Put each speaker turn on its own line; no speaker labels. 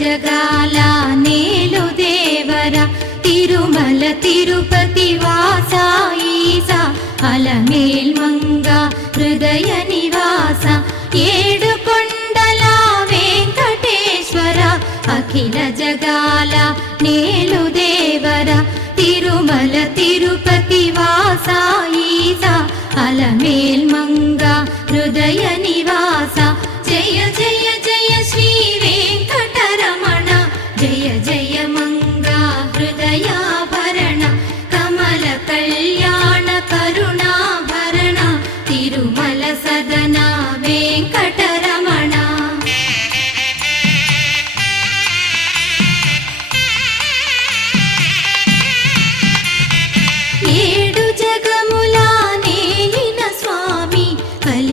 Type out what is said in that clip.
జగాల నేలు దేవరా తిరుమల తిరుపతి వాసాయిసా అల మంగ హృదయ నివాస ఏడు కొండల అఖిల జగాల నేలు దేవరా తిరుమల తిరుపతి వాసాయిసా అల మంగ హృదయ